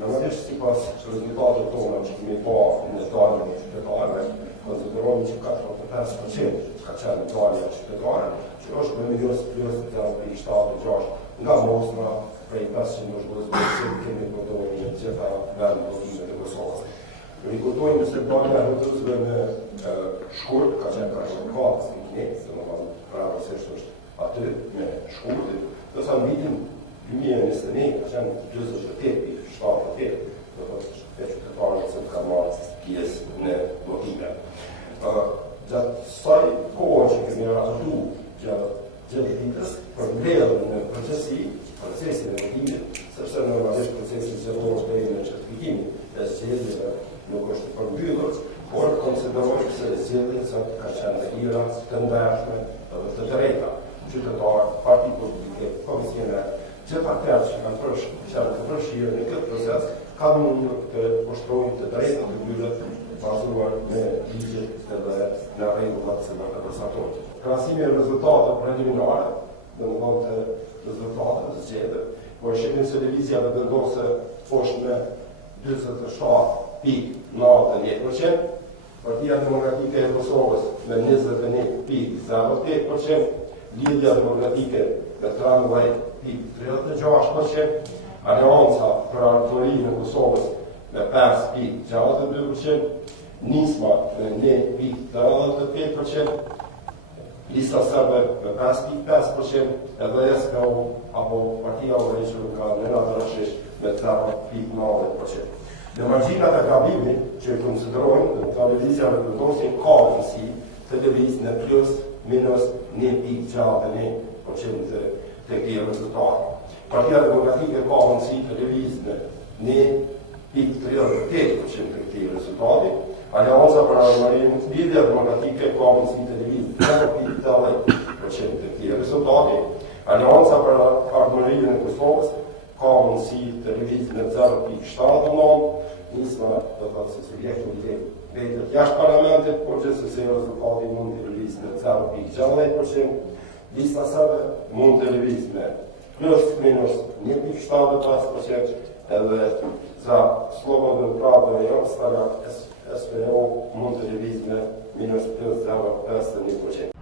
Normalisht sipas rezultateve tona që kemi pa në daljen e qytetarëve, konsiderojmë që 45% ka qenë dalja e qytetarëve, që është me -0,76 nga mostra prej 500 zhvillës që kemi përdorur në gjitha vendet e Kosovës. Rikujtojmë se dalja e rrugëve në shkurt ka qenë pra shkallës në Kinekë, domethënë pravësisht është aty me shkurtin, do sa në vitin 2021 ka qenë 48,78, do të thotë qytetarët që kanë marrë pjesë në votime. Gjatë kësaj kohë që kemi rratuar gjatë ditës për mbledhjen në procesin e votimit, sepse normalisht procesi zgjedhor deri në certifikimin e zgjedhjeve nuk është përmbyllur, por konsiderojmë se zgjedhjet ka qenë të lira, të ndershme dhe të drejta. Qytetarë, parti politike, komisione, gjithë ata që kanë të përfshirë në këtë proces, kanë mundur të ushtrojnë të drejta të mbyllet bazuar me ligjet edhe në rregullat që janë të përcaktuar. Krahasimi i rezultateve preliminare, domethënë të rezultateve të zgjedhjeve, por shihim se lëvizja vendose është me 47,91%, Partia Demokratike e Kosovës me 21,08%, Lidhja Demokratike me 13,36%, Aleanca për Ardhmërinë e Kosovës me 5,62%, Nisma me 1,88%, Lista Serbe me 5,5%, edhe SKU apo Partia Urrejshëm ka Nenad Rashish me 3,9%. Në margjinat e gabimit që e konsiderojmë, të lëvizja vendosin ka rëndësi të lëvizë në plus minus 1,61% të këtij rezultati. Partia Demokratike ka rëndësi të lëvizë në 1,38% të këtij rezultati. Aleanca për Ardhmërinë, Lidhja Demokratike ka rëndësi të lëvizë 0,80% të këtij rezultati. Aleanca për Ardhmërinë e Kosovës ka mundësi të lëvizë në 0,79%, Nisma do të thotë se subjekti vetë jashtë parlamentit, por gjithsesi rezultati mund të lëvizë në 0,60%, Lista Serbe mund të lëvizë me plus minus 1,75%, edhe za Slobodna Pravda e Jugoslavia SPO mund të lëvizë me minus plus 0,51%.